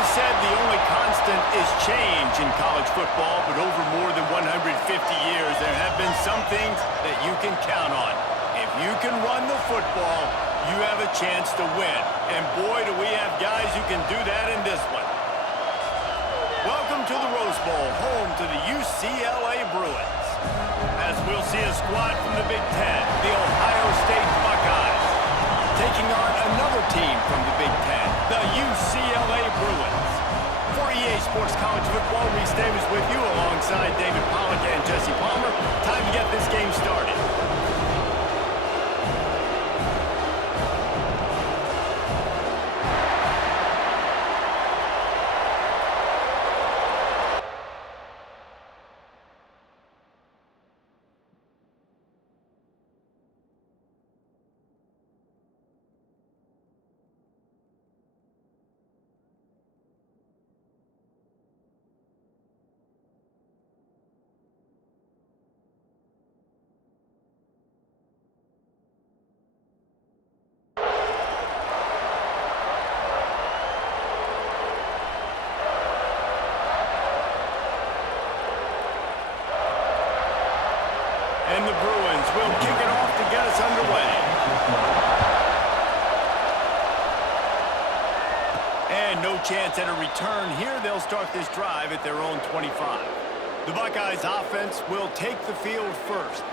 is said the only constant is change in college football, but over more than 150 years, there have been some things that you can count on. If you can run the football, you have a chance to win. And boy, do we have guys who can do that in this one. Welcome to the Rose Bowl, home to the UCLA Bruins. As we'll see a squad from the Big Ten, the Ohio State Buckeyes, taking on another team from the Big Ten, the UCLA Bruins. For EA Sports College Football, Reese Davis with you alongside David Pollack and Jesse Palmer. Time to get this game started. And the Bruins will kick it off to get us underway. And no chance at a return here. They'll start this drive at their own 25. The Buckeyes offense will take the field first.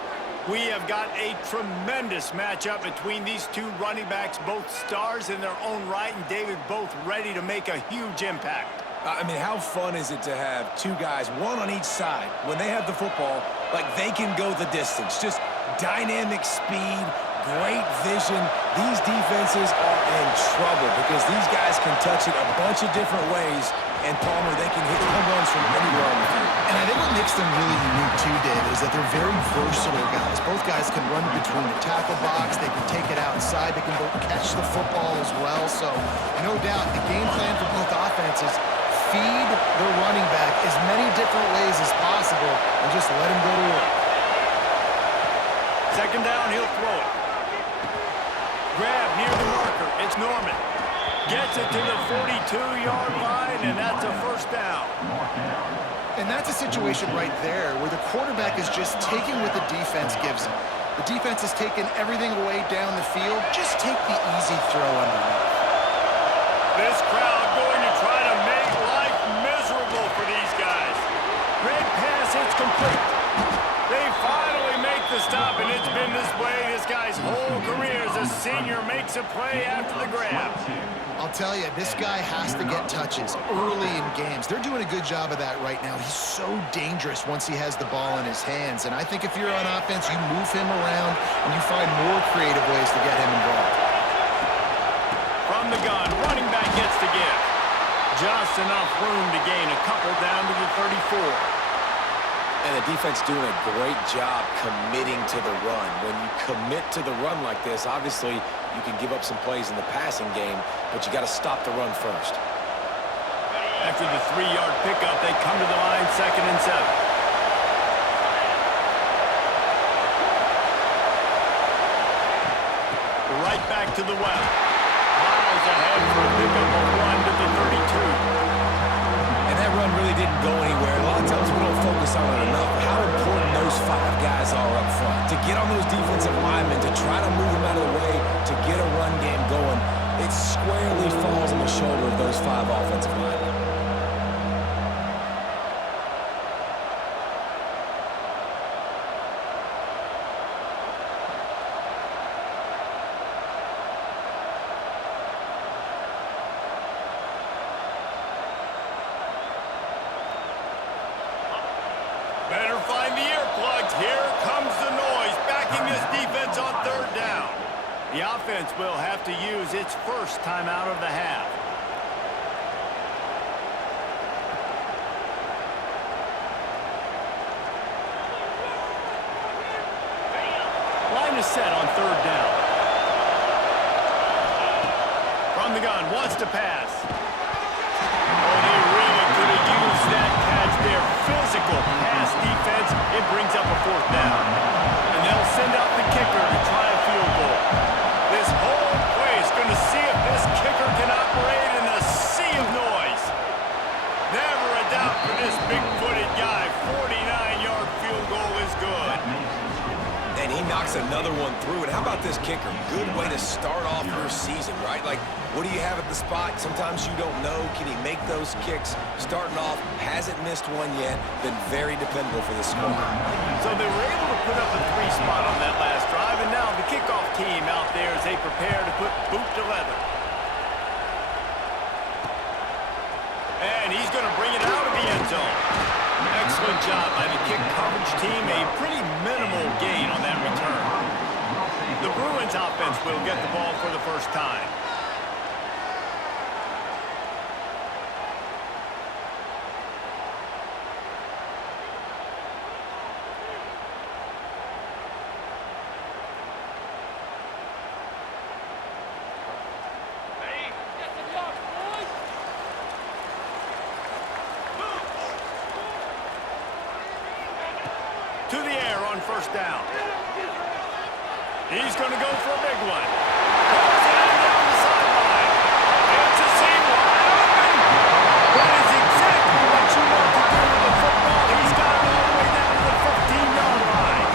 We have got a tremendous matchup between these two running backs, both stars in their own right, and David, both ready to make a huge impact. I mean, how fun is it to have two guys, one on each side, when they have the football, like they can go the distance. Just dynamic speed, great vision. These defenses are in trouble because these guys can touch it a bunch of different ways, and Palmer, they can hit home runs from anywhere on the field. And I think what makes them really unique too, David, is that they're very versatile guys. Both guys can run between the tackle box. They can take it outside. They can both catch the football as well. So, no doubt, the game plan for both offenses, feed the running back as many different ways as possible and just let him go to work. Second down, he'll throw it. Grab near the marker. It's Norman. Gets it to the 42-yard line, and that's a first down. And that's a situation right there where the quarterback is just taking what the defense gives him. The defense has taken everything away down the field. Just take the easy throw underneath. This crowd going to try to make life miserable for these guys. Red pass, it's complete. They finally make the stop, and it's been this way this guy's whole career as a senior makes a play after the grab. I'll tell you, this guy has to get touches early in games. They're doing a good job of that right now. He's so dangerous once he has the ball in his hands. And I think if you're on offense, you move him around and you find more creative ways to get him involved. From the gun, running back gets to give. Just enough room to gain a couple down to the 34. And the defense doing a great job committing to the run. When you commit to the run like this, obviously you can give up some plays in the passing game, but you got to stop the run first. After the 3-yard pickup, they come to the line, 2nd and 7. Right back to the well. Miles ahead for a pickup of 1 to the 32. And that run really didn't go anywhere. A lot of times we don't focus on it enough. How important those 5 guys are up front. To get on those defensive linemen, to try to move them out of the way, to get a run game going, it squarely falls on the shoulder of those 5 offensive linemen. Better find the earplugs. Here comes the noise, backing this defense on 3rd down. The offense will have to use its first timeout of the half. Line is set on 3rd down. From the gun, wants to pass. Oh, they really could have used that catch there. Physical pass defense. It brings up a 4th down. And they'll send out the kicker to try a field goal. This whole play is going to see if this kicker can operate in the sea of noise. about this kicker? Good way to start off your season, right? Like, what do you have at the spot? Sometimes you don't know. Can he make those kicks? Starting off, hasn't missed one yet. Been very dependable for this squad. So they were able to put up a 3 spot on that last drive, and now the kickoff team out there as they prepare to put boot to leather. And he's going to bring it out of the end zone. Excellent job by the kick coverage team. A pretty minimal gain on that return. The Bruins offense will get the ball for the first time. To the air on first down. He's going to go for a big one. Pulls it in down the sideline. It's a seam wide open. That is exactly what you want to do with the football. He's got it all the way down to the 15-yard line.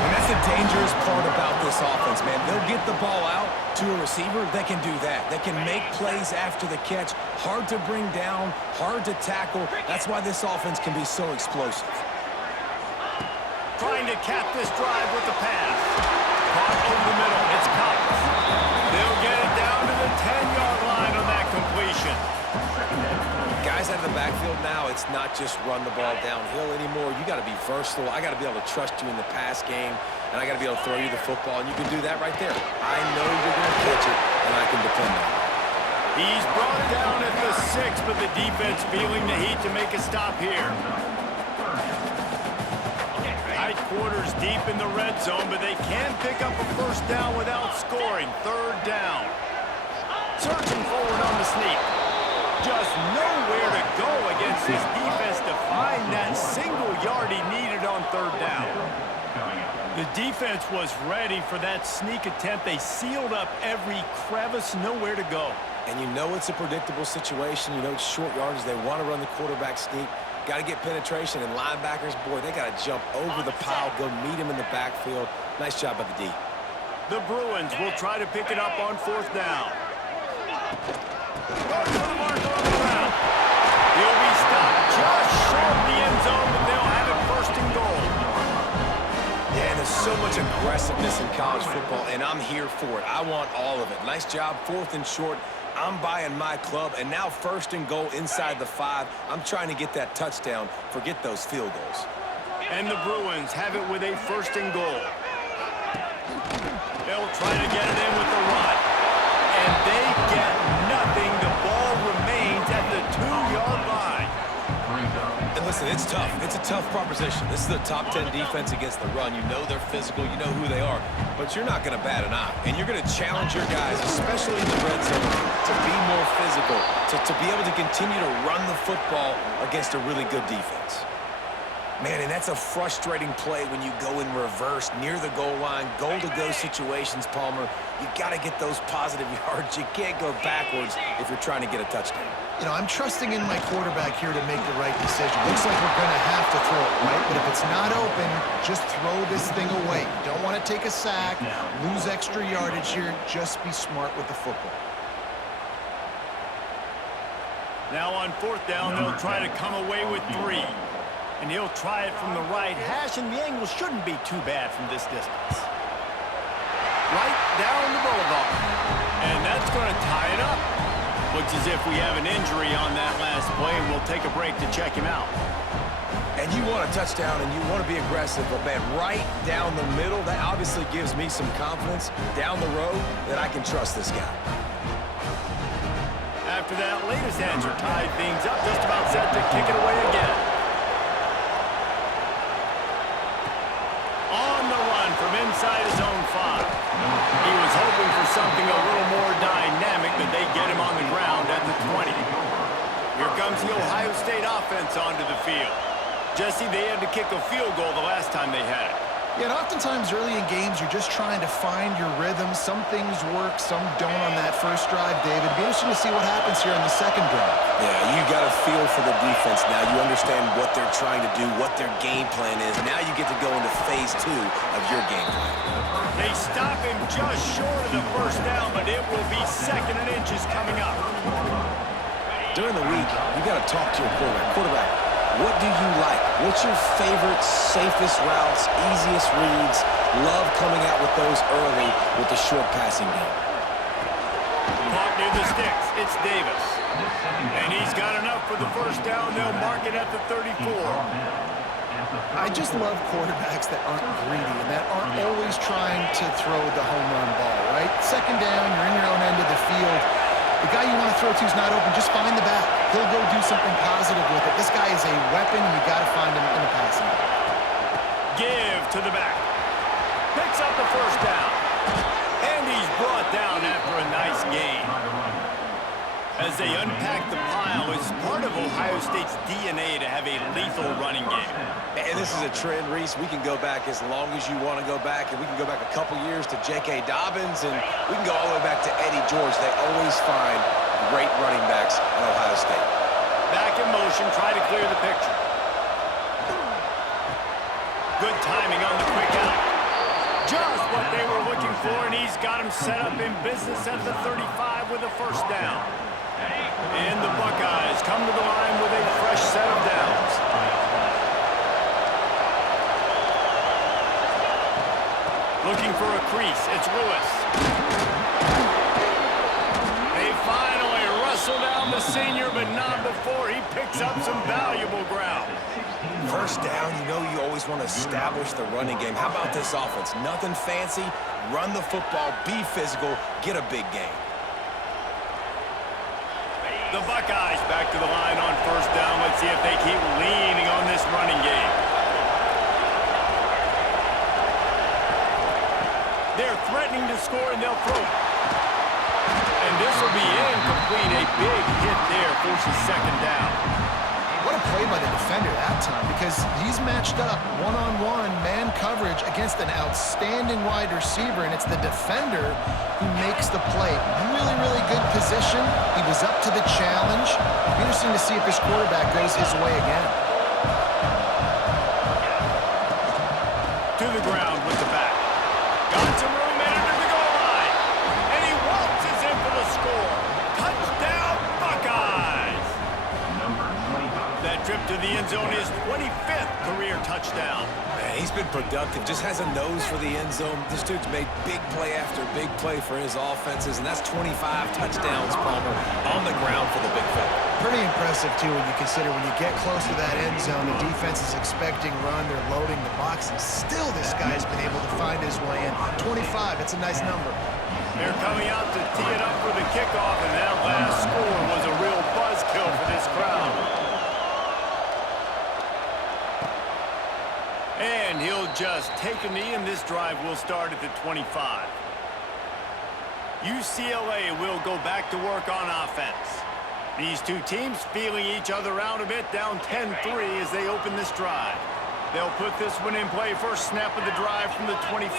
And that's the dangerous part about this offense, man. They'll get the ball out to a receiver. They can do that. They can make plays after the catch. Hard to bring down, hard to tackle. That's why this offense can be so explosive. Trying to cap this drive with the pass. Caught over the middle. It's Cox. They'll get it down to the 10-yard line on that completion. Guys out of the backfield now, it's not just run the ball downhill anymore. You got to be versatile. I got to be able to trust you in the pass game, and I got to be able to throw you the football, and you can do that right there. I know you're going to catch it, and I can depend on it. He's brought down at the 6, but the defense feeling the heat to make a stop here. Quarters deep in the red zone, but they can pick up a first down without scoring. Third down. Searching forward on the sneak. Just nowhere to go against this defense to find that single yard he needed on third down. The defense was ready for that sneak attempt. They sealed up every crevice, nowhere to go. And you know it's a predictable situation. You know it's short yardage. They want to run the quarterback sneak. Got to get penetration, and linebackers, boy, they got to jump over the pile, go meet him in the backfield. Nice job by the D. The Bruins will try to pick it up on fourth down. Goes to the marker on the ground. He'll be stopped just short of the end zone, but they'll have it first and goal. Yeah, there's so much aggressiveness in college football, and I'm here for it. I want all of it. Nice job, fourth and short. I'm buying my club, and now first and goal inside the 5. I'm trying to get that touchdown. Forget those field goals. And the Bruins have it with a first and goal. They'll try to get it in with the run. And they get nothing. The ball remains at the 2-yard line. And listen, it's tough. It's a tough proposition. This is the top 10 defense against the run. You know they're physical. You know who they are. But you're not going to bat an eye. And you're going to challenge your guys, especially in the red zone, to be more physical, to be able to continue to run the football against a really good defense. Man, and that's a frustrating play when you go in reverse near the goal line, goal-to-go situations, Palmer. You got to get those positive yards. You can't go backwards if you're trying to get a touchdown. You know, I'm trusting in my quarterback here to make the right decision. Looks like we're going to have to throw it, right? But if it's not open, just throw this thing away. You don't want to take a sack, lose extra yardage here. Just be smart with the football. Now on fourth down, they'll try to come away with 3. And he'll try it from the right hash, and the angle shouldn't be too bad from this distance. Right down the boulevard. And that's going to tie it up. Looks as if we have an injury on that last play, and we'll take a break to check him out. And you want a touchdown, and you want to be aggressive, but, man, right down the middle, that obviously gives me some confidence down the road that I can trust this guy. After that latest answer tied things up, just about set to kick it away again. On the run from inside his own 5. He was hoping for something a little more dynamic, but they get him on the ground at the 20. Here comes the Ohio State offense onto the field. Jesse, they had to kick a field goal the last time they had it. Yeah, and oftentimes early in games, you're just trying to find your rhythm. Some things work, some don't on that first drive, David. It'll be interesting to see what happens here on the second drive. Yeah, you got a feel for the defense now. You understand what they're trying to do, what their game plan is. Now you get to go into phase 2 of your game plan. They stop him just short of the first down, but it will be 2nd and inches coming up. During the week, you got to talk to your quarterback. What do you like? What's your favorite, safest routes, easiest reads? Love coming out with those early with the short passing game. Caught near the sticks. It's Davis. And he's got enough for the first down. They'll mark it at the 34. I just love quarterbacks that aren't greedy and that aren't always trying to throw the home run ball, right? Second down, you're in your own end of the field. The guy you want to throw to is not open. Just find the back. He'll go do something positive with it. This guy is a weapon, and you got to find him in the passing game. Give to the back. Picks up the first down. And he's brought down after a nice gain. As they unpack the pile, it's part of Ohio State's DNA to have a lethal running game. And this is a trend, Reese. We can go back as long as you want to go back, and we can go back a couple years to J.K. Dobbins, and we can go all the way back to Eddie George. They always find great running backs at Ohio State. Back in motion, try to clear the picture. Good timing on the quick out. Just what they were looking for, and he's got him set up in business at the 35 with a first down. And the Buckeyes come to the line with a fresh set of downs. Looking for a crease, it's Lewis. They finally wrestle down the senior, but not before he picks up some valuable ground. First down, you know you always want to establish the running game. How about this offense? Nothing fancy. Run the football, be physical, get a big gain. The Buckeyes back to the line on first down. Let's see if they keep leaning on this running game. They're threatening to score, and they'll throw it. And this will be incomplete. A big hit there forces second down. What a play by the defender that time, because he's matched up one-on-one man coverage against an outstanding wide receiver, and it's the defender who makes the play. Really, really good position. He was up to the challenge. It'll be interesting to see if this quarterback goes his way again. To the ground with the back. Got some room into the goal line. And he waltzes in for the score. Touchdown, Buckeyes! That trip to the end zone is 25th career touchdown. Man, he's been productive, just has a nose for the end zone. This dude's made big play after big play for his offenses, and that's 25 touchdowns, Palmer, on the ground for the big fella. Pretty impressive, too, when you consider when you get close to that end zone, the defense is expecting run, they're loading the box, and still this guy's been able to find his way in. 25, it's a nice number. They're coming out to tee it up for the kickoff, and that last score was a real buzzkill for this crowd. And he'll just take a knee, and this drive will start at the 25. UCLA will go back to work on offense. These two teams feeling each other out a bit, down 10-3 as they open this drive. They'll put this one in play, first snap of the drive from the 25.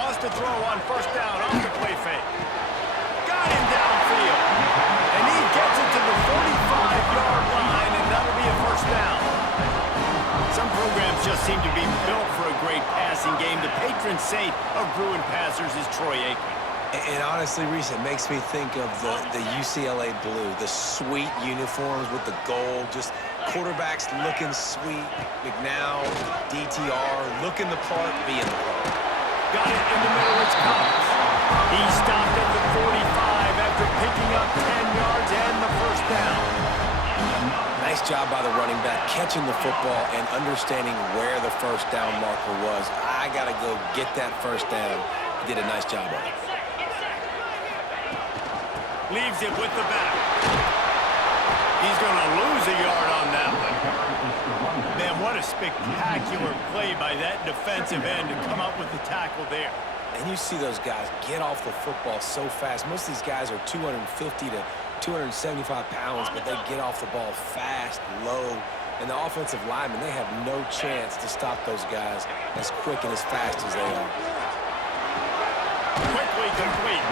Wants to throw on first down off the play fake. Got him downfield. And he gets it to the 45-yard line, and that'll be a first down. Some programs just seem to be built for a great passing game. The patron saint of Bruin passers is Troy Aikman. And honestly, Reese, it makes me think of the UCLA blue, the sweet uniforms with the gold, just quarterbacks looking sweet. McNow, DTR, looking the part, being the part. Got it in the middle, it's Cox. He stopped at the 45 after picking up 10 yards and the first down. Nice job by the running back, catching the football and understanding where the first down marker was. I got to go get that first down. He did a nice job of it. Leaves it with the back. He's going to lose a yard on that one. Man, what a spectacular play by that defensive end to come up with the tackle there. And you see those guys get off the football so fast. Most of these guys are 250 to 275 pounds, but they get off the ball fast, low, And the offensive linemen, they have no chance to stop those guys as quick and as fast as they are. Quickly complete.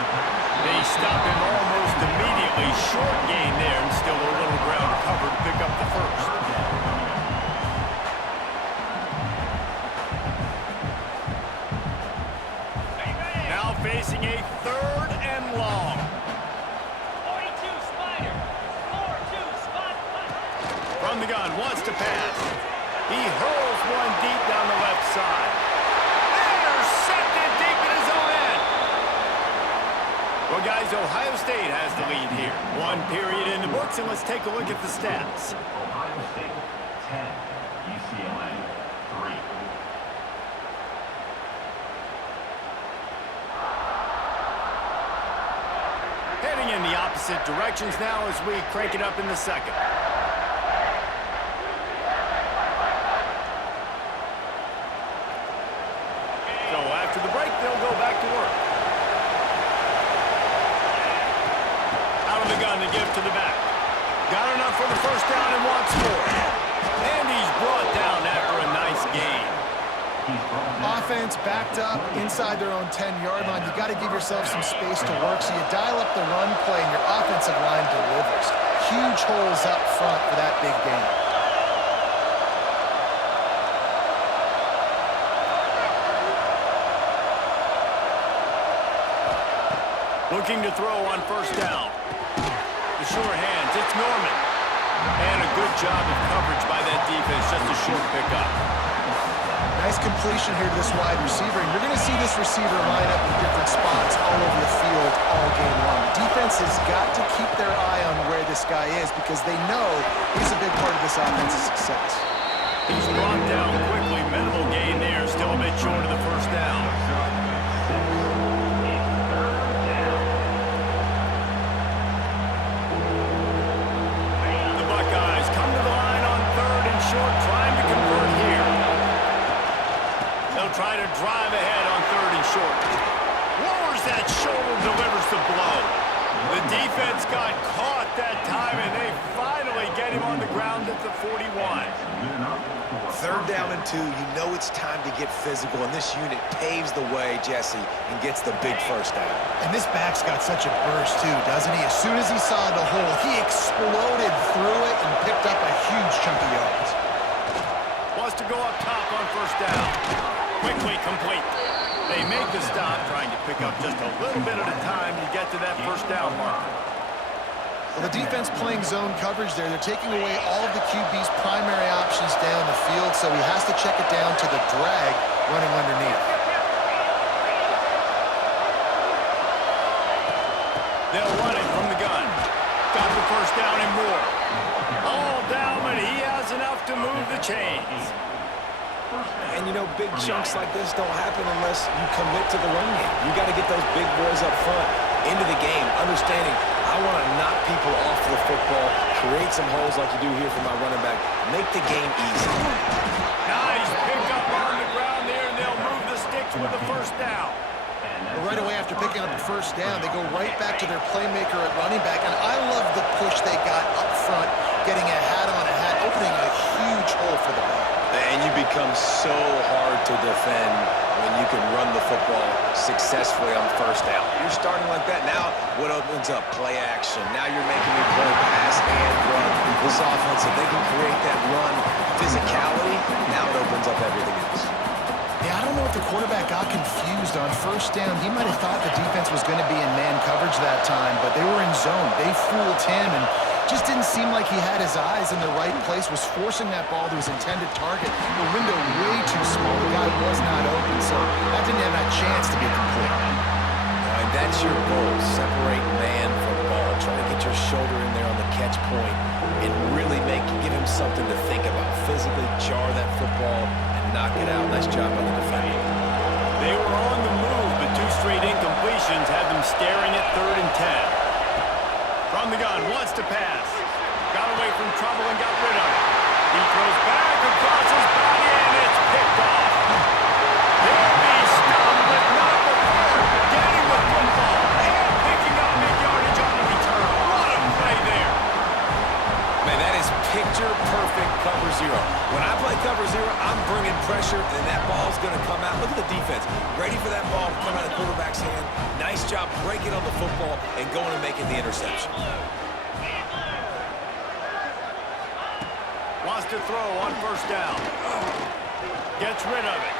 They stop him almost immediately. Short gain there, and still a little ground cover to pick up the first. Now facing a 3rd and long. 42 Spider. 4-2 spot. From the gun, wants to pass. He hurls one deep down the left side. Intercepted deep in his own end. Well, guys, Ohio State has the lead here. 1 period in the books, and let's take a look at the stats. Ohio State 10, UCLA 3. Heading in the opposite directions now as we crank it up in the second. So after the break, they'll go back to work. Out of the gun to give to the back. Got enough for the first down and wants more. And he's brought down after a nice gain. Offense backed up inside their own 10-yard line. You got to give yourself some space to work, so you dial up the run play, and your offensive line delivers. Huge holes up front for that big gain. Looking to throw on first down. The sure hands, it's Norman. And a good job of coverage by that defense, just a short pickup. Nice completion here to this wide receiver, and you're going to see this receiver line up in different spots all over the field all game long. Defense has got to keep their eye on where this guy is because they know he's a big part of this offense's success. He's brought down quickly. Minimal gain there, still a bit short of the first down. The Buckeyes come to the line on 3rd and short, trying to convert here. They'll try to drive ahead on 3rd and short. Lowers that shoulder, delivers the blow. The defense got caught that time, and they finally get him on the ground at the 41. 3rd down and 2, you know it's time to get physical, and this unit paves the way, Jesse, and gets the big first down. And this back's got such a burst, too, doesn't he? As soon as he saw the hole, he exploded through it and picked up a huge chunk of yards. Wants to go up top on first down. Quickly complete. They make the stop, trying to pick up just a little bit at a time to get to that first down marker. Well, the defense playing zone coverage there. They're taking away all of the QB's primary options down the field, so he has to check it down to the drag running underneath. They'll run it from the gun. Got the first down and more. All down, but he has enough to move the chains. And, you know, big chunks like this don't happen unless you commit to the run game. You got to get those big boys up front into the game, understanding I want to knock people off the football, create some holes like you do here for my running back, make the game easy. Nice pick up on the ground there, and they'll move the sticks with the first down. Well, right away after picking up the first down, they go right back to their playmaker at running back, and I love the push they got up front, getting a hat on a hat, opening a huge hole for the ball. And you become so hard to defend when you can run the football successfully on first down. You're starting like that. Now, what opens up? Play action. Now you're making me play pass and run. This offense, if they can create that run physicality, now it opens up everything else. Yeah, I don't know if the quarterback got confused on first down. He might have thought the defense was going to be in man coverage that time, but they were in zone. They fooled him, and just didn't seem like he had his eyes in the right place, was forcing that ball to his intended target. The window way too small. The guy was not open, so that didn't have that chance to be complete. And that's your goal, separate man from ball. Try to get your shoulder in there on the catch point and really give him something to think about. Physically jar that football and knock it out. Nice job by the defender. They were on the move, but 2 straight incompletions had them staring at 3rd and 10. From the gun, wants to pass. Got away from trouble and got rid of it. He throws back across his body, and it's picked off. He'll be stopped, but not before getting the football and picking up big yardage on the return. What a play there. Man, that is picture-perfect cover 0 breaking on the football and going and making the interception. Wants to throw on first down. Gets rid of it.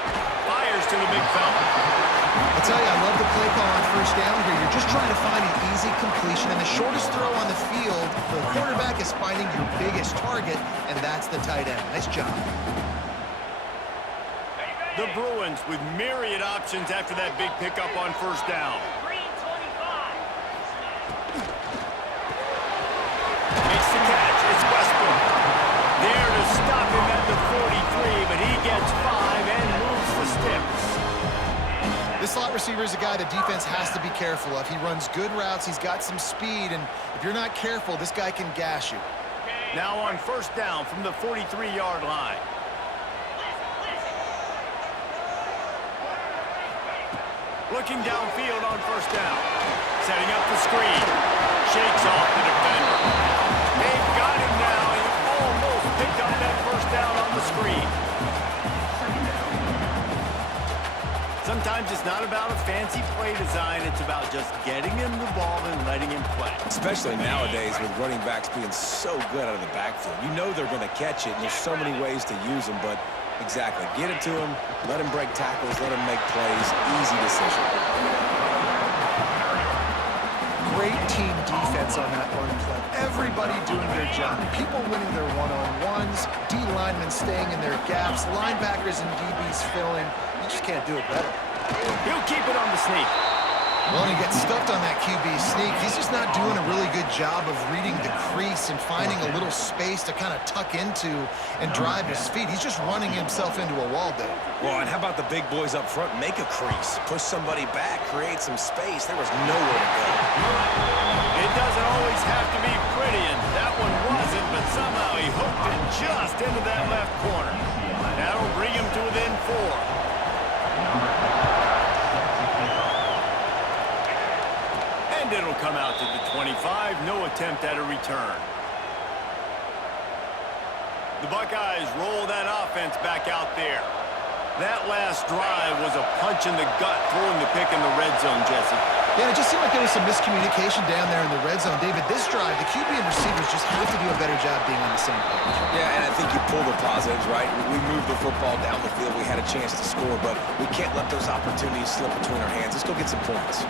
Fires to the big fella. I tell you, I love the play call on first down here. You're just trying to find an easy completion, and the shortest throw on the field, the quarterback is finding your biggest target, and that's the tight end. Nice job. The Bruins with myriad options after that big pickup on first down. Green 25. Makes the catch. It's Westbrook. There to stop him at the 43, but he gets 5 and moves the sticks. This slot receiver is a guy the defense has to be careful of. He runs good routes. He's got some speed, and if you're not careful, this guy can gash you. Now on first down from the 43-yard line. Looking downfield on first down. Setting up the screen. Shakes off the defender. They've got him now. He almost picked up that first down on the screen. Sometimes it's not about a fancy play design. It's about just getting him the ball and letting him play. Especially nowadays with running backs being so good out of the backfield. You know they're going to catch it, and there's so many ways to use them, but exactly. Get it to him, let him break tackles, let him make plays. Easy decision. Great team defense on that run play. Everybody doing their job. People winning their one-on-ones, D linemen staying in their gaps, linebackers and DBs filling. You just can't do it better. He'll keep it on the sneak. Well, he gets stuffed on that QB sneak. He's just not doing a really good job of reading the crease and finding a little space to kind of tuck into and drive his feet. He's just running himself into a wall there. Well, and how about the big boys up front? Make a crease. Push somebody back. Create some space. There was nowhere to go. It doesn't always have to be pretty, and that one wasn't, but somehow he hooked it just into that left corner. That'll bring him to within 4. And it'll come out to the 25. No attempt at a return. The Buckeyes roll that offense back out there. That last drive was a punch in the gut, throwing the pick in the red zone, Jesse. Yeah, it just seemed like there was some miscommunication down there in the red zone. David, this drive, the QB and receivers just have to do a better job being on the same page. Yeah, and I think you pull the positives, right? We moved the football down the field. We had a chance to score, but we can't let those opportunities slip between our hands. Let's go get some points.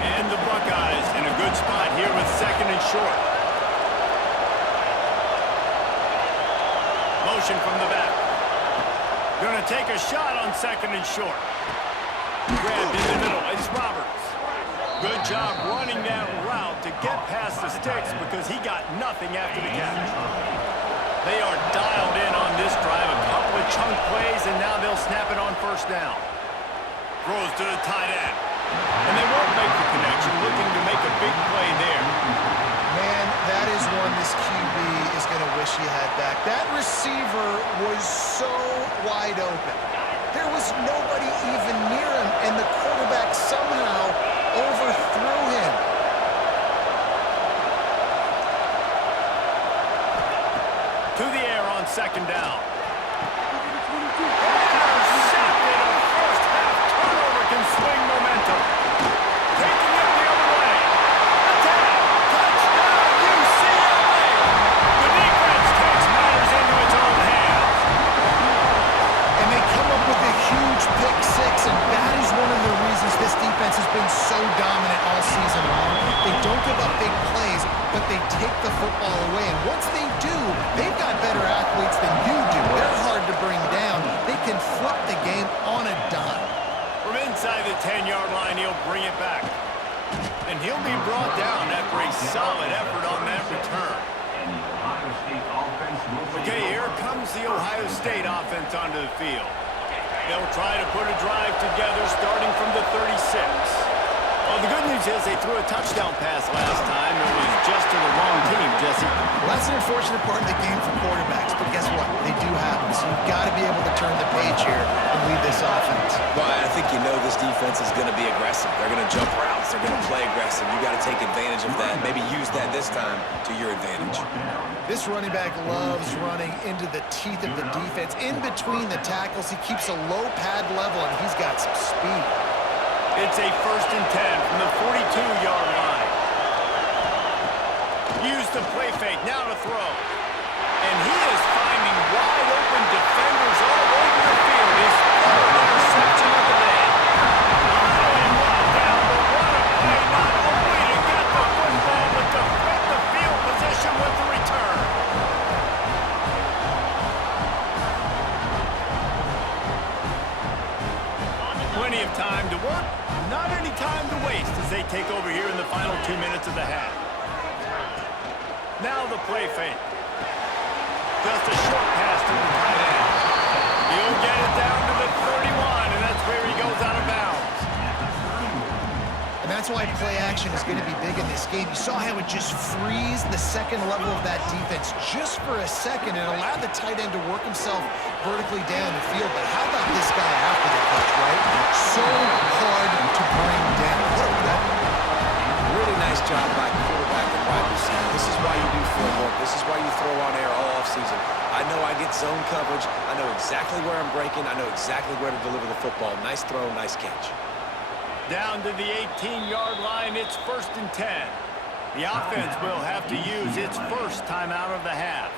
And the Buckeyes in a good spot here with second and short. Motion from the back. Gonna take a shot on second and short. Grabbed in the middle. It's Roberts. Good job running that route to get past the sticks because he got nothing after the catch. They are dialed in on this drive. A couple of chunk plays, and now they'll snap it on first down. Throws to the tight end. And they won't make the connection, looking to make a big play there. Man, that is one this QB is going to wish he had back. That receiver was so wide open. There was nobody even near him, and the quarterback somehow overthrew him. To the air on second down. Intercepted. A first half turnover can swing momentum. Taking it the other way. Attack. Touchdown, UCLA. The defense takes matters into its own hands. And they come up with a huge pick six, and that is one of the reasons this defense has been so dominant all season long. They don't give up big plays, but they take the football away. And once they do, they've got better athletes than you do. They're hard to bring down. They can flip the game on a dime. From inside the 10-yard line, he'll bring it back. And he'll be brought down after a solid effort on that return. Okay, here comes the Ohio State offense onto the field. They'll try to put a drive together starting from the 36. Well, the good news is they threw a touchdown pass last time. It was just to the wrong team, Jesse. Well, that's an unfortunate part of the game for quarterbacks, but guess what? They do happen, so you've got to be able to turn the page here and lead this offense. Well, I think you know this defense is going to be aggressive. They're going to jump routes. They're going to play aggressive. You got to take advantage of that. Maybe use that this time to your advantage. This running back loves running into the teeth of the defense. In between the tackles, he keeps a low pad level, and he's got some speed. It's a 1st and 10 from the 42-yard line. Use the play fake, now to throw. And he is finding wide open defenders all over the field. His third interception of the day. And brought down, but what a play, not only to get the football, but to flip the field position with the return. Plenty of time to work, not any time to waste as they take over here in the final 2 minutes of the half. Now the play fake. Just a short pass to the tight end. He'll get it down to the 31, and that's where he goes out of bounds. And that's why play action is going to be big in this game. You saw how it just freezed the second level of that defense just for a second and allowed the tight end to work himself vertically down the field. But how about this guy after the catch, right? So hard to bring down. What a weapon. Really nice job by quarterback and wide receiver. This is why you do field work. This is why you throw on air all offseason. I know I get zone coverage. I know exactly where I'm breaking. I know exactly where to deliver the football. Nice throw, nice catch. Down to the 18-yard line, it's 1st and 10. The offense will have to use its first timeout of the half.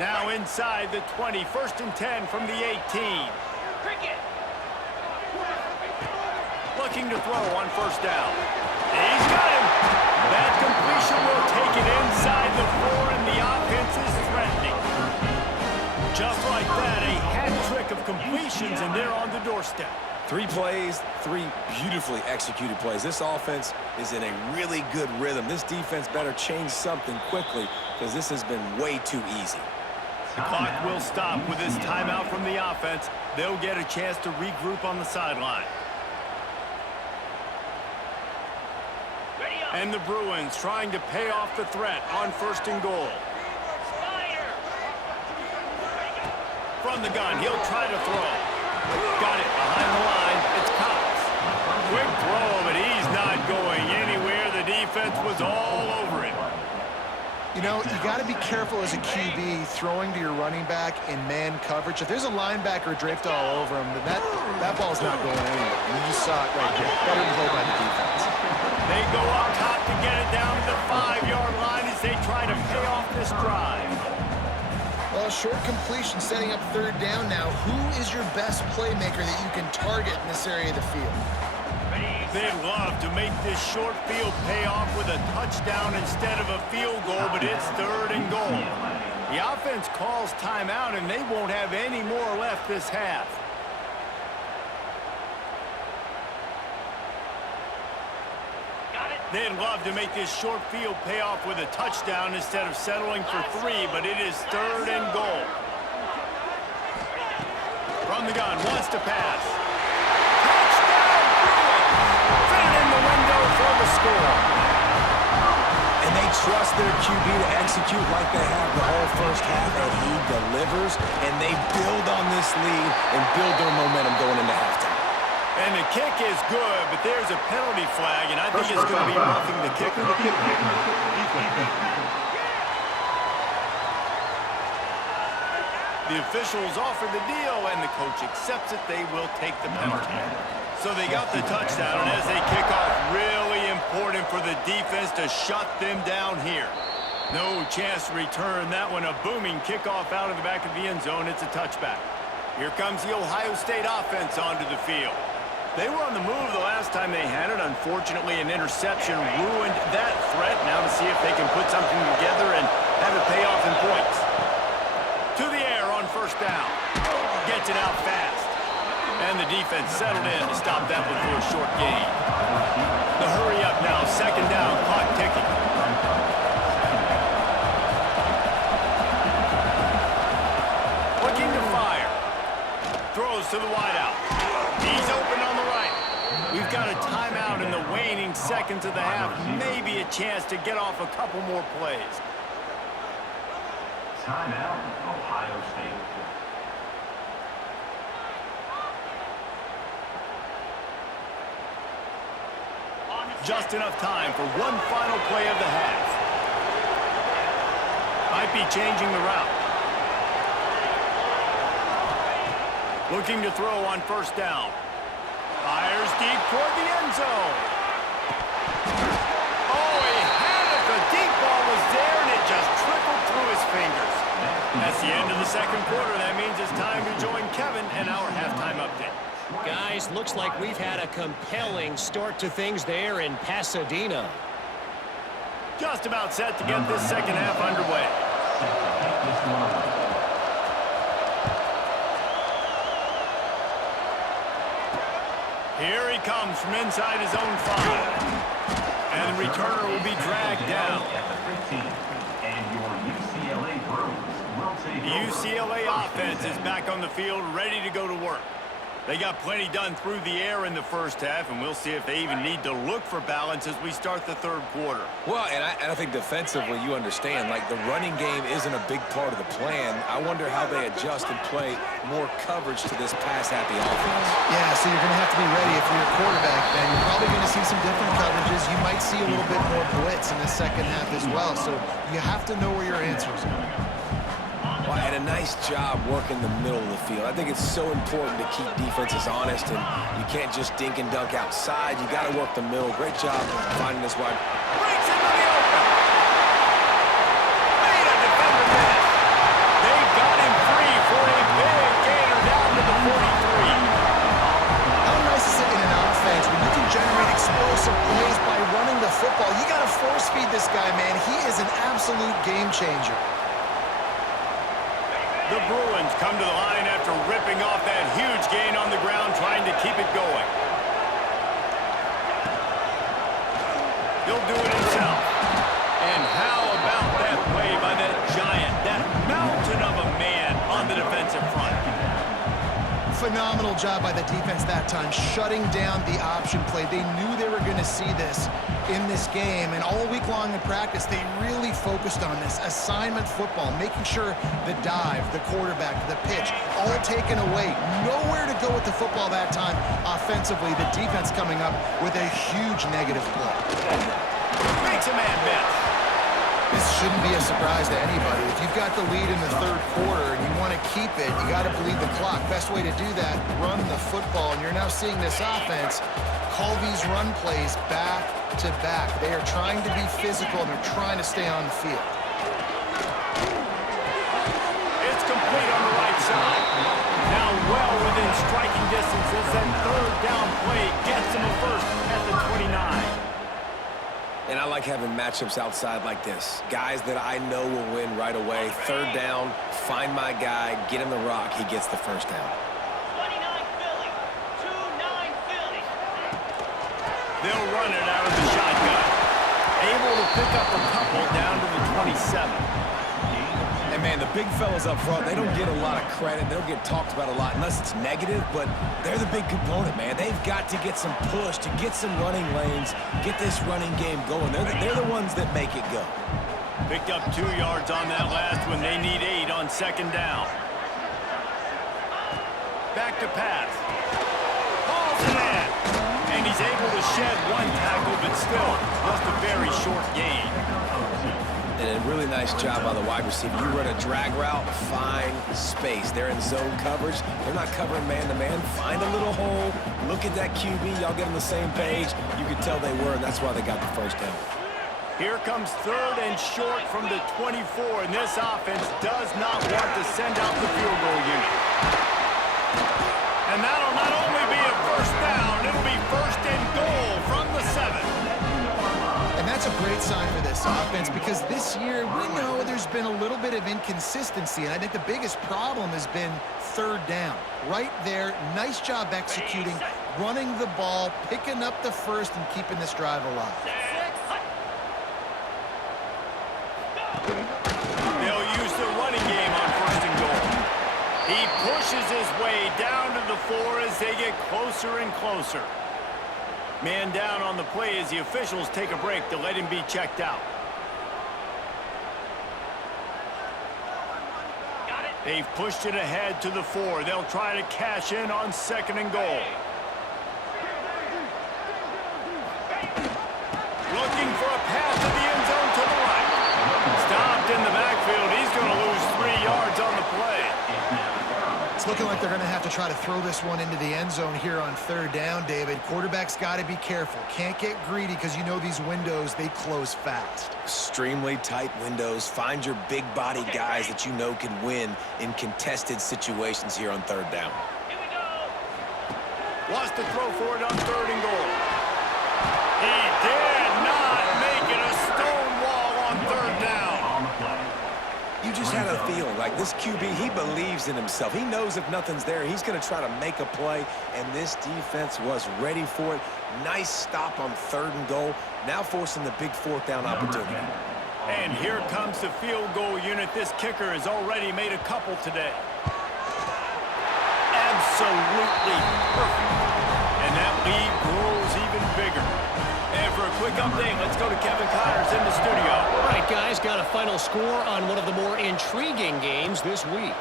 Now inside the 20, 1st and 10 from the 18. Cricket. Looking to throw on 1st down. He's got him. That completion will take it inside the 4, and the offense is threatening. Just like that, a hat trick of completions, and they're on the doorstep. 3 plays, 3 beautifully executed plays. This offense is in a really good rhythm. This defense better change something quickly because this has been way too easy. The clock will stop with this timeout from the offense. They'll get a chance to regroup on the sideline. And the Bruins trying to pay off the threat on 1st and goal. From the gun, he'll try to throw. Got it behind the line. It's Cox. Quick throw, but he's not going anywhere. The defense was all over him. You know, you got to be careful as a QB throwing to your running back in man coverage. If there's a linebacker draped all over him, then that ball's not going anywhere. And you just saw it right there. Better play by the defense. They go up top to get it down to the 5-yard line as they try to pay off this drive. Well, short completion setting up 3rd down now. Who is your best playmaker that you can target in this area of the field? They'd love to make this short field pay off with a touchdown instead of a field goal, but it's 3rd and goal. The offense calls timeout, and they won't have any more left this half. They'd love to make this short field pay off with a touchdown instead of settling for 3, but it is 3rd and goal. From the gun, wants to pass. Touchdown, Bruins! Fit in the window for the score. And they trust their QB to execute like they have the whole first half, and he delivers, and they build on this lead and build their momentum going into halftime. And the kick is good, but there's a penalty flag, and I think it's going to be roughing the kicker. The officials offer the deal, and the coach accepts it. They will take the penalty. So they got the touchdown, and as they kick off, really important for the defense to shut them down here. No chance to return that one. A booming kickoff out of the back of the end zone. It's a touchback. Here comes the Ohio State offense onto the field. They were on the move the last time they had it. Unfortunately, an interception ruined that threat. Now to see if they can put something together and have it pay off in points. To the air on 1st down. Gets it out fast. And the defense settled in to stop that one for a short gain. The hurry up now. 2nd down. Clock ticking. Looking to fire. Throws to the wideout. He's open on the right. We've got a timeout in the waning seconds of the half. Maybe a chance to get off a couple more plays. Timeout, Ohio State. Just enough time for one final play of the half. Might be changing the route. Looking to throw on first down. Fires deep toward the end zone. Oh, he had it. The deep ball was there, and it just trickled through his fingers. That's the end of the second quarter. That means it's time to join Kevin in our halftime update. Guys, looks like we've had a compelling start to things there in Pasadena. Just about set to get this second half underway. Here he comes from inside his own 5. And the returner will be dragged down. The UCLA offense is back on the field, ready to go to work. They got plenty done through the air in the first half, and we'll see if they even need to look for balance as we start the third quarter. Well, and I think defensively, you understand, like the running game isn't a big part of the plan. I wonder how they adjust and play more coverage to this pass-happy offense. Yeah, so you're going to have to be ready if you're a quarterback, Ben. You're probably going to see some different coverages. You might see a little bit more blitz in the second half as well, so you have to know where your answers are. Well, and a nice job working the middle of the field. I think it's so important to keep defenses honest, and you can't just dink and dunk outside. You got to work the middle. Great job finding this wide. Breaks into the open. Made a defender miss. They got him free for a big gainer down to the 43. How nice is it in an offense when you can generate explosive plays by running the football? You got to force feed this guy, man. He is an absolute game changer. The Bruins come to the line after ripping off that huge gain on the ground, trying to keep it going. He'll do it himself. And how about that play by that giant, that mountain of a man on the defensive front? Phenomenal job by the defense that time, shutting down the option play. They knew they were going to see this in this game, and all week long in practice, they really focused on this assignment football, making sure the dive, the quarterback, the pitch, all taken away. Nowhere to go with the football that time offensively. The defense coming up with a huge negative play. Makes a man miss. This shouldn't be a surprise to anybody. If you've got the lead in the third quarter and you want to keep it, you got to bleed the clock. Best way to do that, run the football. And you're now seeing this offense call these run plays back to back. They are trying to be physical, and they're trying to stay on the field. It's complete on the right side. Now well within striking distance as that third down play gets him a first at the 29. And I like having matchups outside like this. Guys that I know will win right away. Third down, find my guy, get him the rock, he gets the first down. 29 Philly. 2-9 Philly. They'll run it out of the shotgun. Able to pick up a couple down to the 27. And, man, the big fellas up front, they don't get a lot of credit. They don't get talked about a lot unless it's negative, but they're the big component, man. They've got to get some push, to get some running lanes, get this running game going. They're the ones that make it go. Picked up 2 yards on that last one. They need 8 on second down. Back to pass. Ball's in. And he's able to shed 1 tackle, but still just a very short gain. And a really nice job by the wide receiver. You run a drag route, find space. They're in zone coverage. They're not covering man-to-man. Find a little hole. Look at that QB. Y'all get on the same page. You can tell they were, and that's why they got the first down. Here comes third and short from the 24, and this offense does not want to send out the field goal unit. And that'll not only be a first down, it'll be first and goal from the 7. And that's a great sign for this offense, because this year we know there's been a little bit of inconsistency, and I think the biggest problem has been third down. Right there, nice job executing, running the ball, picking up the first, and keeping this drive alive. They'll use the running game on first and goal. He pushes his way down to the 4 as they get closer and closer. Man down on the play as the officials take a break to let him be checked out. Got it. They've pushed it ahead to the 4. They'll try to cash in on second and goal. Looking for a pass to the end zone to the right. Stopped in the backfield It's looking like they're going to have to try to throw this one into the end zone here on third down, David. Quarterback's got to be careful. Can't get greedy because you know these windows, they close fast. Extremely tight windows. Find your big body guys that you know can win in contested situations here on third down. Here we go. Wants to throw for it on third and goal. He did not make it a stone wall on third down. On the play. You just had a feeling like this QB, he believes in himself. He knows if nothing's there, he's going to try to make a play, and this defense was ready for it. Nice stop on third and goal, now forcing the big fourth down opportunity. And here comes the field goal unit. This kicker has already made a couple today. Absolutely perfect. And that lead grows even bigger. And for a quick update, let's go to Kevin Connors in the studio. All right, guys, got a final score on one of the more intriguing games this week.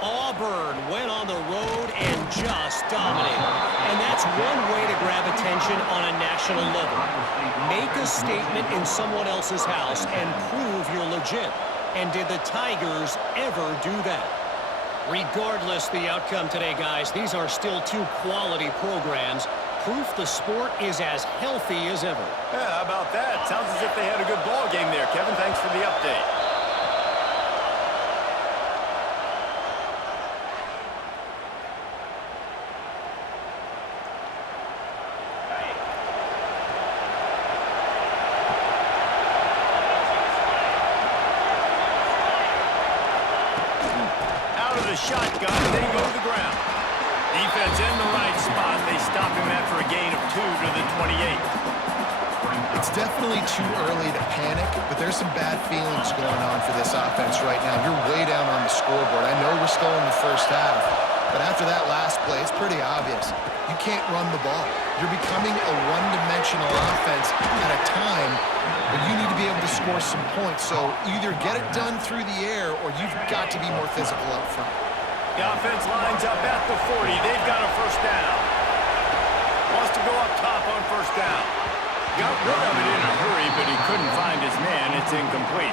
Auburn went on the road and just dominated. And that's one way to grab attention on a national level. Make a statement in someone else's house and prove you're legit. And did the Tigers ever do that? Regardless the outcome today, guys, these are still two quality programs. Proof the sport is as healthy as ever. Yeah, how about that? Sounds as if they had a good ball game there. Kevin, thanks for the update. Out of the shotgun, they go to the ground. Defense in the right spot. They stop him after a gain of 2 to the 28. It's definitely too early to panic, but there's some bad feelings going on for this offense right now. You're way down on the scoreboard. I know we're still in the first half, but after that last play, it's pretty obvious. You can't run the ball. You're becoming a one-dimensional offense at a time where you need to be able to score some points. So either get it done through the air or you've got to be more physical up front. The offense lines up at the 40. They've got a first down. Wants to go up top on first down. Got rid of it in a hurry, but he couldn't find his man. It's incomplete.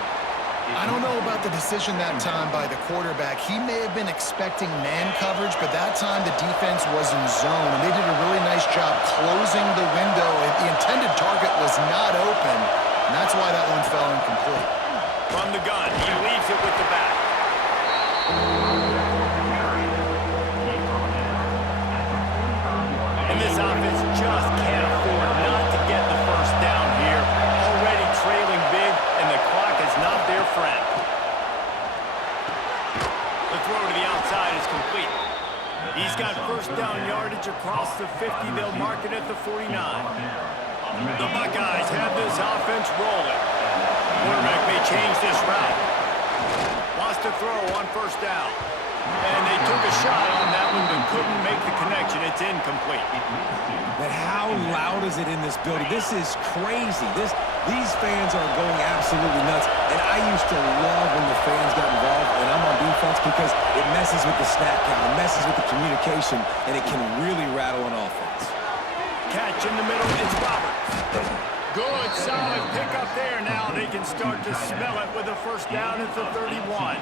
I don't know about the decision that time by the quarterback. He may have been expecting man coverage, but that time the defense was in zone, and they did a really nice job closing the window. The intended target was not open, and that's why that one fell incomplete. From the gun, he leaves it with the back. And this offense just can't afford not to get the first down here. Already trailing big, and the clock is not their friend. The throw to the outside is complete. He's got first down yardage across the 50. They'll mark it at the 49. The Buckeyes have this offense rolling. Quarterback may change this route. Wants to throw on first down. And they took a shot on that one, but couldn't make the connection. It's incomplete. But how loud is it in this building? This is crazy. These fans are going absolutely nuts. And I used to love when the fans got involved, and I'm on defense, because it messes with the snap count, it messes with the communication, and it can really rattle an offense. Catch in the middle, it's Roberts. Good, solid pickup there. Now they can start to smell it with a first down at the 31.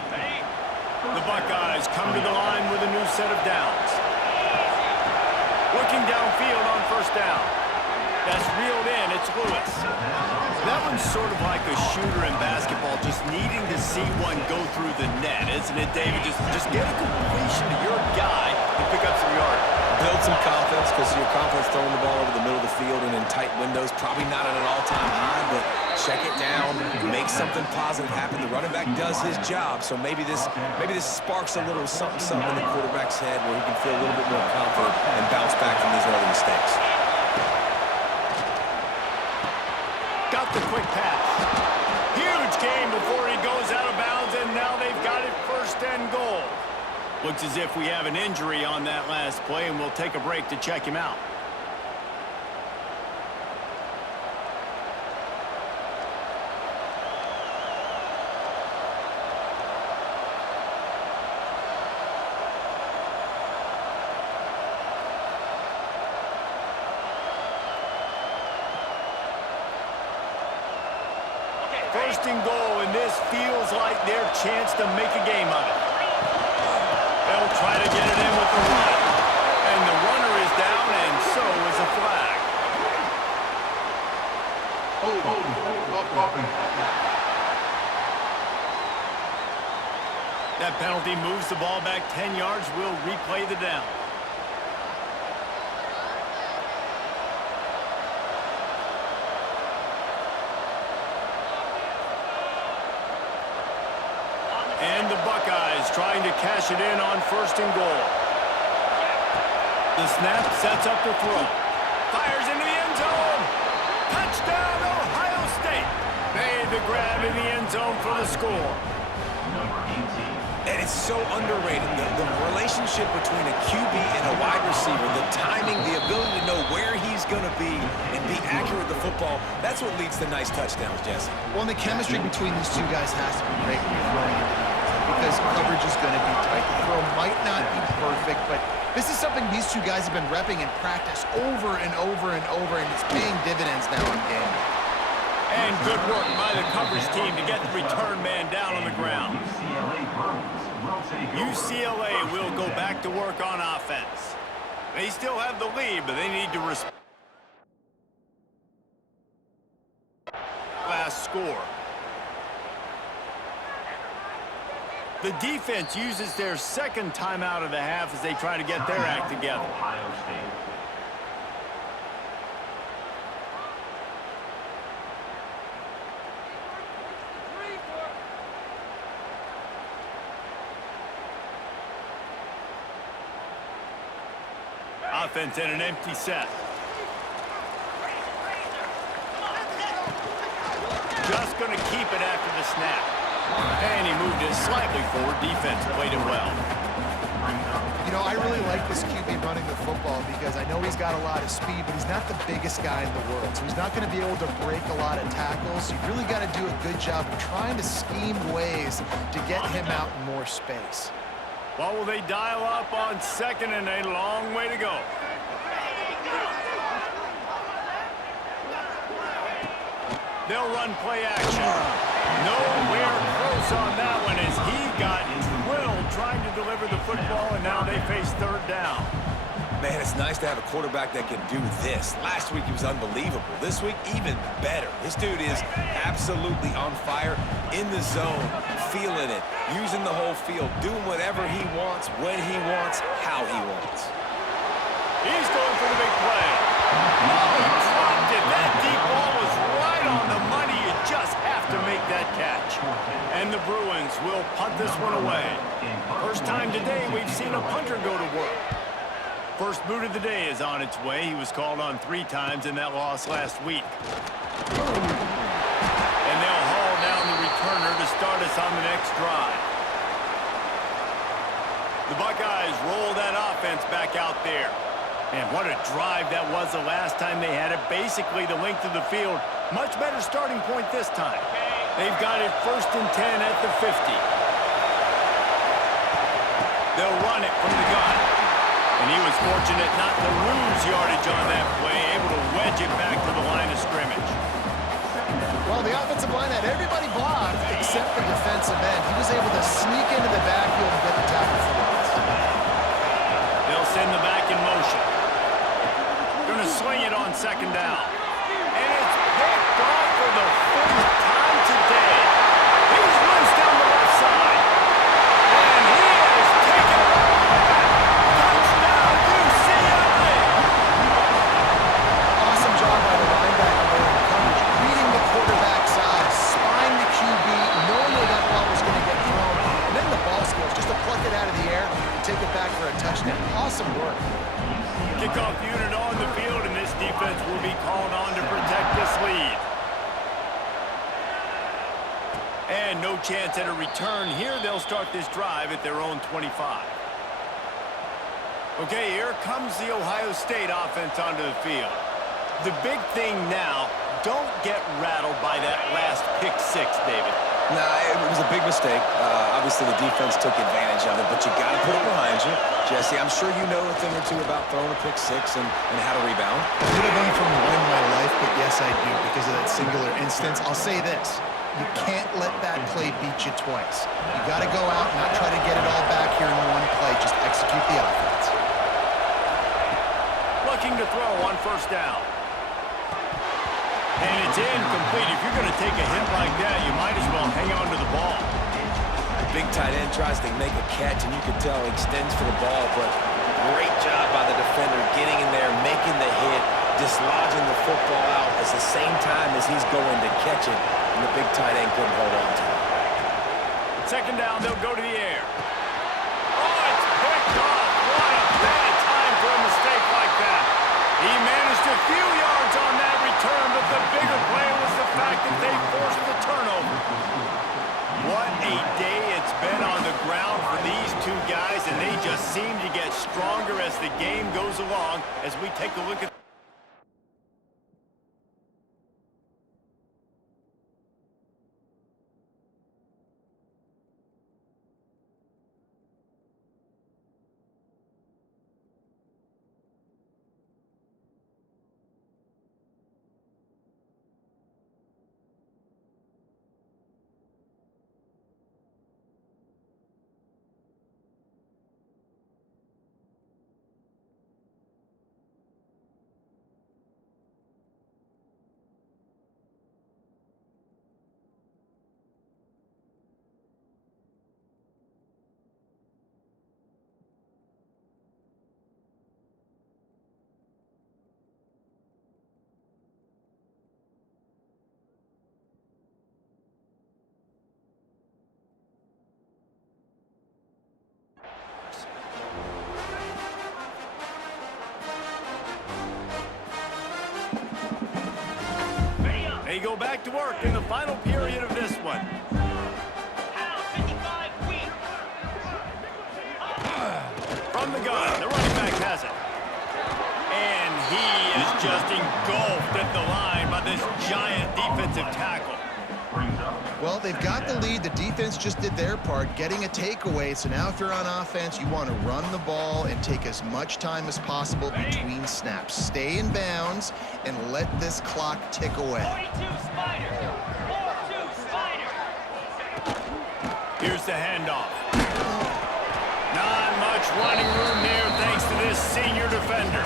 The Buckeyes come to the line with a new set of downs. Looking downfield on first down. That's reeled in. It's Lewis. That one's sort of like a shooter in basketball, just needing to see one go through the net, isn't it, David? Just get a completion to your guy and pick up some yardage. Build some confidence, because your confidence throwing the ball over the middle of the field and in tight windows, probably not at an all-time high, but check it down, make something positive happen. The running back does his job, so maybe this sparks a little something in the quarterback's head where he can feel a little bit more confident and bounce back from these early mistakes. Got the quick pass. Huge game before he goes out of bounds, and now they've got it first and goal. Looks as if we have an injury on that last play, and we'll take a break to check him out. First and goal, and this feels like their chance to make a game of it. They'll try to get it That penalty moves the ball back 10 yards. We'll replay the down. And the Buckeyes trying to cash it in on 1st and goal. The snap sets up the throw. Fires into the end zone. Touchdown, Ohio State. Made the grab in the end zone for the score. Number 18. And it's so underrated. The relationship between a QB and a wide receiver, the timing, the ability to know where he's going to be and be accurate with the football, that's what leads to nice touchdowns, Jesse. Well, and the chemistry between these two guys has to be great when you're throwing into the end zone because coverage is going to be tight. The throw might not be perfect, but this is something these two guys have been repping in practice over and over and over, and it's paying dividends now in game. And good work by the coverage team to get the return man down on the ground. UCLA will go back to work on offense. They still have the lead, but they need to respect last score. The defense uses their 2nd timeout of the half as they try to get their act together. Ohio State. Offense in an empty set. Just going to keep it after the snap. And he moved it slightly forward. Defense played it well. You know, I really like this QB running the football because I know he's got a lot of speed, but he's not the biggest guy in the world. So he's not going to be able to break a lot of tackles. You really got to do a good job of trying to scheme ways to get him out in more space. Well, will they dial up on 2nd and a long way to go? They'll run play action. Nowhere close on that one as he got drilled trying to deliver the football, and now they face 3rd down. Man, it's nice to have a quarterback that can do this. Last week he was unbelievable. This week, even better. This dude is absolutely on fire, in the zone, feeling it, using the whole field, doing whatever he wants, when he wants, how he wants. He's going for the big play. Oh, he dropped it. That deep ball was right on the money. You just have to make that catch. And the Bruins will punt this one away. First time today we've seen a punter go to work. First boot of the day is on its way. He was called on 3 times in that loss last week. And they'll haul down the returner to start us on the next drive. The Buckeyes roll that offense back out there. Man, what a drive that was the last time they had it. Basically the length of the field. Much better starting point this time. They've got it 1st and 10 at the 50. They'll run it from the gun. And he was fortunate not to lose yardage on that play, able to wedge it back to the line of scrimmage. Well, the offensive line had everybody blocked except the defensive end. He was able to sneak into the backfield and get the tackle for once. They'll send the back in motion. Going to sling it on 2nd down. And it's picked off for the 4th time today. He's loose down the left side. And he is taken it. Touchdown, UCLA. Awesome job by the linebacker there in coverage, reading the quarterback's eyes, spying the QB, knowing where that ball was going to get thrown, and then the ball skills, just to pluck it out of the air and take it back for a touchdown. Awesome work. Kickoff unit on the field, and this defense will be called on to protect this lead. And no chance at a return here. They'll start this drive at their own 25. Okay, here comes the Ohio State offense onto the field. The big thing now, don't get rattled by that last pick 6, David. Nah, it was a big mistake. Obviously, the defense took advantage of it, but you got to put it behind you. Jesse, I'm sure you know a thing or two about throwing a pick 6 and how to rebound. Could have been from in my life, but yes, I do, because of that singular instance. I'll say this. You can't let that play beat you twice. You got to go out and not try to get it all back here in one play. Just execute the offense. Looking to throw on 1st down. And it's incomplete. If you're going to take a hit like that, you might as well hang on to the ball. big tight end tries to make a catch, and you can tell he extends for the ball, but great job by the defender getting in there, making the hit, dislodging the football out at the same time as he's going to catch it, and the big tight end couldn't hold on to it. Second down, they'll go to the air. Oh, it's picked off. What a bad time for a mistake like that. He managed a few yards on that return, but the bigger play was the fact that they forced the turnover. What a day it's been on the ground for these two guys, and they just seem to get stronger as the game goes along as we take a look at They go back to work in the final period of this one. From the gun, the running back has it. And he is just engulfed at the line by this giant defensive tackle. Well, they've got the lead. The defense just did their part, getting a takeaway. So now if you're on offense, you want to run the ball and take as much time as possible between snaps. Stay in bounds and let this clock tick away. 42 Spider. 4-2 Spider. Here's the handoff. Not much running room there thanks to this senior defender.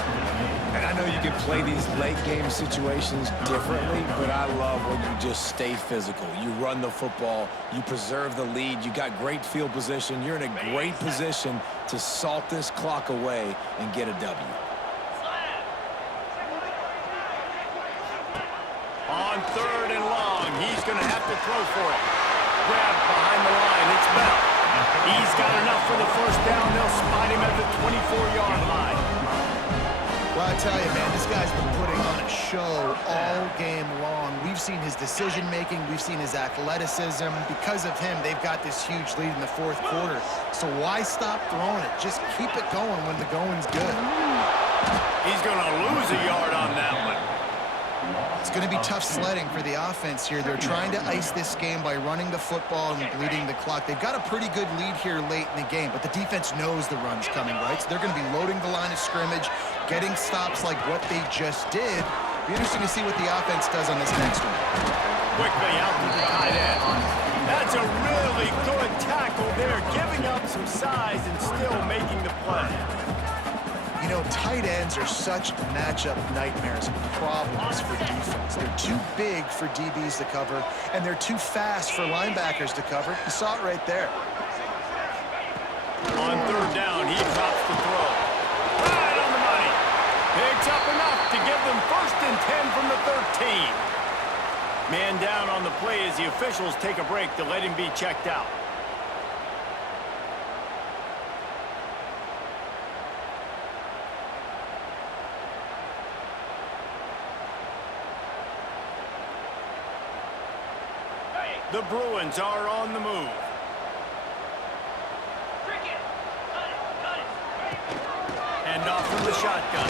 And I know you can play these late-game situations differently, but I love when you just stay physical. You run the football, you preserve the lead, you got great field position, you're in a great position to salt this clock away and get a W. On third and long, he's going to have to throw for it. Grab behind the line, it's Bell. He's got enough for the first down. They'll spot him at the 24-yard line. Well, I tell you, man, this guy's been putting on a show all game long. We've seen his decision-making. We've seen his athleticism. Because of him, they've got this huge lead in the fourth quarter. So why stop throwing it? Just keep it going when the going's good. He's going to lose a yard on that one. It's going to be tough sledding for the offense here. They're trying to ice this game by running the football and bleeding the clock. They've got a pretty good lead here late in the game, but the defense knows the run's coming, right? So they're going to be loading the line of scrimmage, getting stops like what they just did. Be interesting to see what the offense does on this next one. Quickly out to the tight end. That's a really good tackle there, giving up some size and still making the play. You know, tight ends are such matchup nightmares and problems for defense. They're too big for DBs to cover, and they're too fast for linebackers to cover. You saw it right there. On third down, he drops the throw. Right on the money. Picks up enough to give them 1st and 10 from the 13. Man down on the play as the officials take a break to let him be checked out. The Bruins are on the move. Hand off from the shotgun.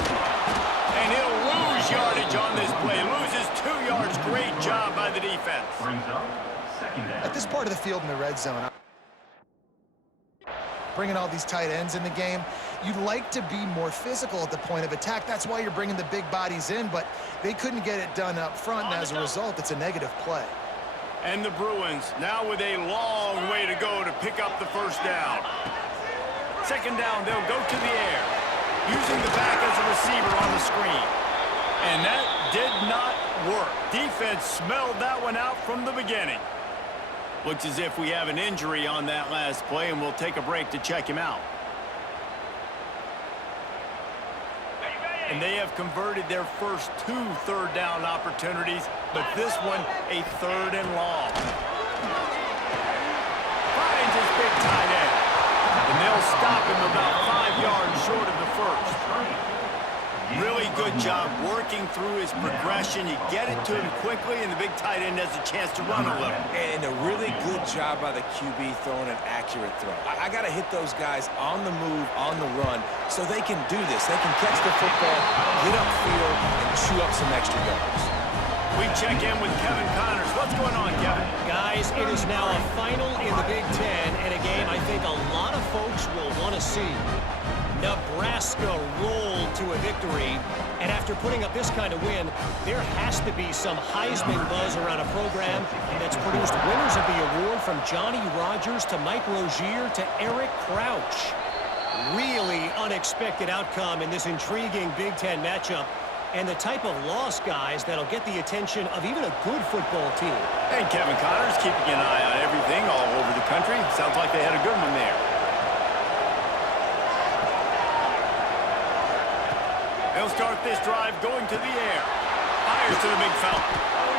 And he'll lose yardage on this play. Loses 2 yards. Great job by the defense. At this part of the field in the red zone, bringing all these tight ends in the game, you'd like to be more physical at the point of attack. That's why you're bringing the big bodies in, but they couldn't get it done up front, and as a result, it's a negative play. And the Bruins now with a long way to go to pick up the first down. Second down, they'll go to the air, using the back as a receiver on the screen. And that did not work. Defense smelled that one out from the beginning. Looks as if we have an injury on that last play, and we'll take a break to check him out. And they have converted their first 2 third-down opportunities, but this one a 3rd and long. Finds his big tight end, and they'll stop him about 5 yards short of the first. Really good job working through his progression. You get it to him quickly, and the big tight end has a chance to run a little. And a really good job by the QB throwing an accurate throw. I got to hit those guys on the move, on the run, so they can do this. They can catch the football, get upfield, and chew up some extra yards. We check in with Kevin Connors. What's going on, Kevin? Guys, it is now a final in the Big Ten, and a game I think a lot of folks will want to see. Nebraska rolled to a victory, and after putting up this kind of win, there has to be some Heisman buzz around a program that's produced winners of the award from Johnny Rodgers to Mike Rozier to Eric Crouch. Really unexpected outcome in this intriguing Big Ten matchup, and the type of loss, guys, that'll get the attention of even a good football team. And Kevin Connors keeping an eye on everything all over the country. Sounds like they had a good one there. They'll start this drive going to the air. Fires to the big fella.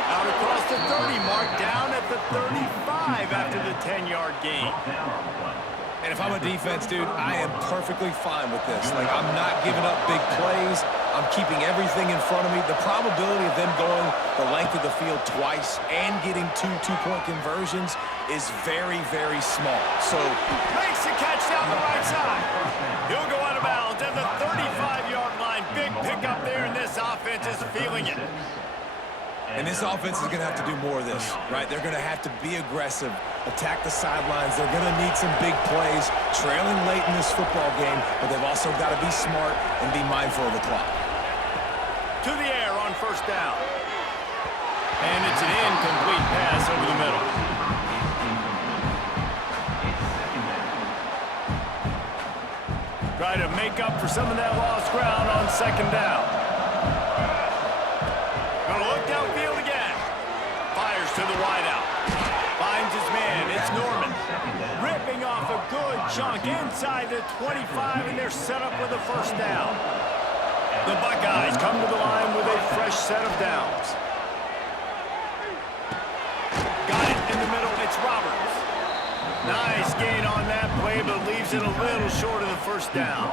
Out across the 30 mark, down at the 35 after the 10-yard gain. And if I'm a defense, dude, I am perfectly fine with this. Like, I'm not giving up big plays. I'm keeping everything in front of me. The probability of them going the length of the field twice and getting 2 two-point conversions is very, very small. So, makes the catch down the right side. He'll go out of bounds at the 35-yard line. Big pickup there, and this offense is feeling it. and this offense is going to have to do more of this, right? They're going to have to be aggressive, attack the sidelines. They're going to need some big plays, trailing late in this football game, but they've also got to be smart and be mindful of the clock. To the air on first down. And it's an incomplete pass over the middle. Try to make up for some of that lost ground on second down. Gonna look downfield again. Fires to the wideout. Finds his man. It's Norman. Ripping off a good chunk inside the 25, and they're set up with a first down. The Buckeyes come to the line with a fresh set of downs. Got it in the middle. It's Roberts. Nice gain on that play, but leaves it a little short of the first down.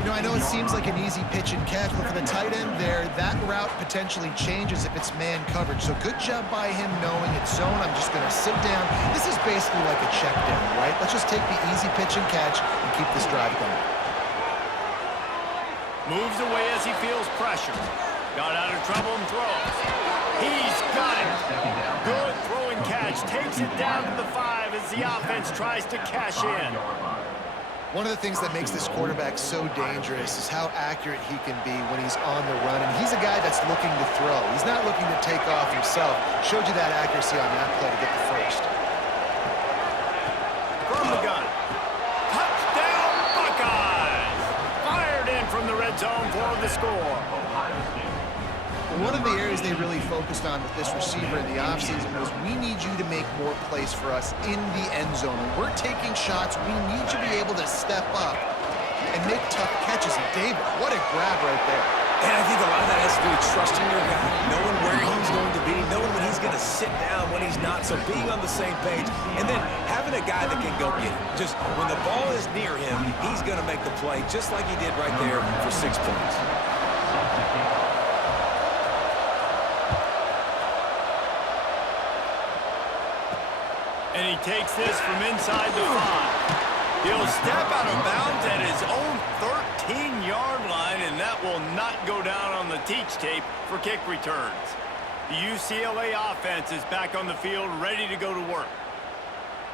You know, I know it seems like an easy pitch and catch, but for the tight end there, that route potentially changes if it's man coverage. So good job by him knowing it's zone. I'm just going to sit down. This is basically like a check down, right? Let's just take the easy pitch and catch and keep this drive going. Moves away as he feels pressure. Got out of trouble and throws. He's got it. Good throw and catch. Takes it down to the 5 as the offense tries to cash in. One of the things that makes this quarterback so dangerous is how accurate he can be when he's on the run. And he's a guy that's looking to throw. He's not looking to take off himself. Showed you that accuracy on that play to get the first. From the gun. Touchdown, Buckeyes! Fired in from the red zone for the score. One of the areas they really focused on with this receiver in the offseason was we need you to make more plays for us in the end zone. When we're taking shots, we need you to be able to step up and make tough catches. And David, what a grab right there. And I think a lot of that has to do with trusting your guy, knowing where he's going to be, knowing when he's going to sit down, when he's not, so being on the same page, and then having a guy that can go get it. Just when the ball is near him, he's going to make the play, just like he did right there for 6 points. And he takes this from inside the 5. He'll step out of bounds at his own 13-yard line, and that will not go down on the teach tape for kick returns. The UCLA offense is back on the field, ready to go to work.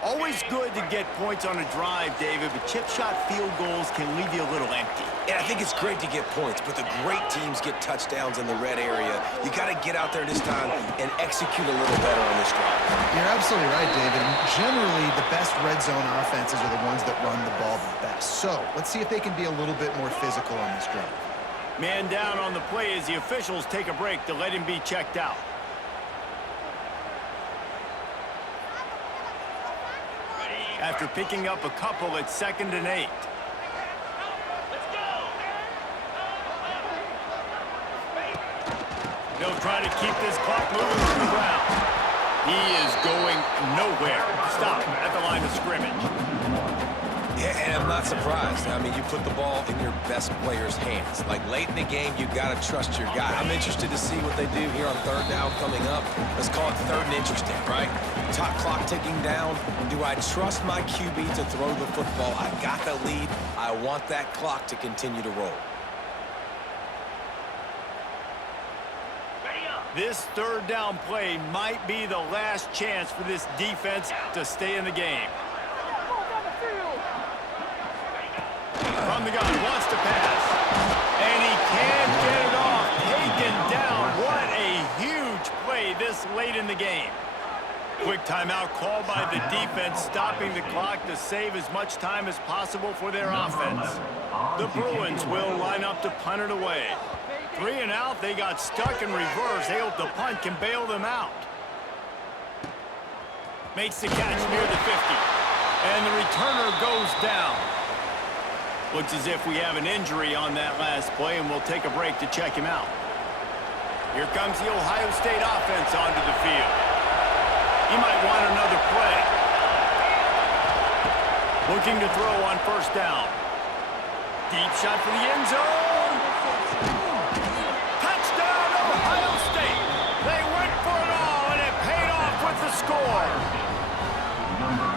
Always good to get points on a drive, David, but chip shot field goals can leave you a little empty. And I think it's great to get points, but the great teams get touchdowns in the red area. You got to get out there this time and execute a little better on this drive. You're absolutely right, David. And generally, the best red zone offenses are the ones that run the ball the best. So let's see if they can be a little bit more physical on this drive. Man down on the play as the officials take a break to let him be checked out. after picking up a couple at 2nd and 8. Let's go. They'll try to keep this clock moving on the ground. He is going nowhere. Stop at the line of scrimmage. Yeah, and I'm not surprised. I mean, you put the ball in your best player's hands. Like, late in the game, you got to trust your guy. I'm interested to see what they do here on 3rd down coming up. Let's call it 3rd and interesting, right? Top clock ticking down. Do I trust my QB to throw the football? I got the lead. I want that clock to continue to roll. This 3rd down play might be the last chance for this defense to stay in the game. From the gun, wants to pass. And he can't get it off. Taken down. What a huge play this late in the game. Quick timeout called by the defense, stopping the clock to save as much time as possible for their offense. The Bruins will line up to punt it away. 3 and out, they got stuck in reverse. They hope the punt can bail them out. Makes the catch near the 50. And the returner goes down. Looks as if we have an injury on that last play, and we'll take a break to check him out. Here comes the Ohio State offense onto the field. He might want another play. Looking to throw on 1st down. Deep shot for the end zone. Touchdown, Ohio State. They went for it all, and it paid off with the score.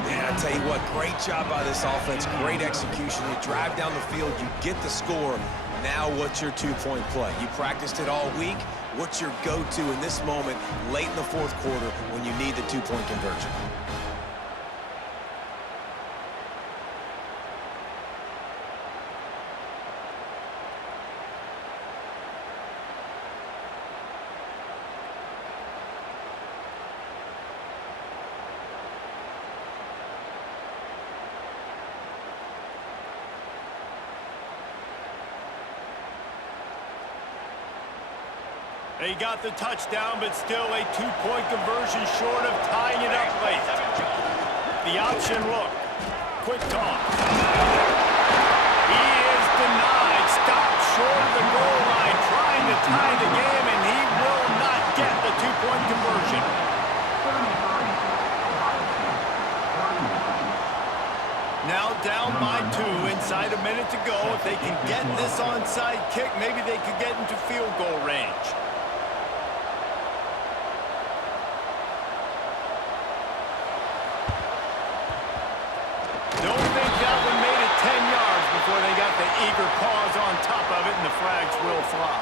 Yeah, I tell you what, great job by this offense, great execution. You drive down the field, you get the score. Now what's your 2-point play? You practiced it all week. What's your go-to in this moment late in the 4th quarter when you need the 2-point conversion? They got the touchdown, but still a 2-point conversion short of tying it up late. The option look. Quick toss. He is denied. Stopped short of the goal line, trying to tie the game, and he will not get the 2-point conversion. Now down by 2, inside a minute to go. If they can get this onside kick, maybe they could get into field goal range. Don't think that one made it 10 yards before they got the eager paws on top of it, and the flags will fly.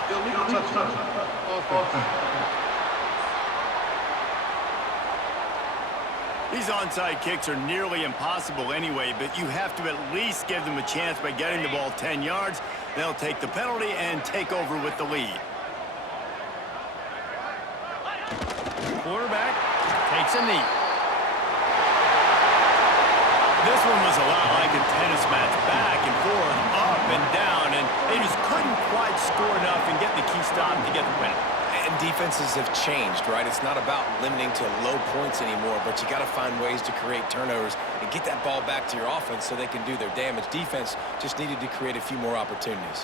These onside kicks are nearly impossible anyway, but you have to at least give them a chance by getting the ball 10 yards. They'll take the penalty and take over with the lead. Quarterback takes a knee. This one was a lot like a tennis match, back and forth, up and down, and they just couldn't quite score enough and get the key stop to get the win. And defenses have changed, right? It's not about limiting to low points anymore, but you got to find ways to create turnovers and get that ball back to your offense so they can do their damage. Defense just needed to create a few more opportunities.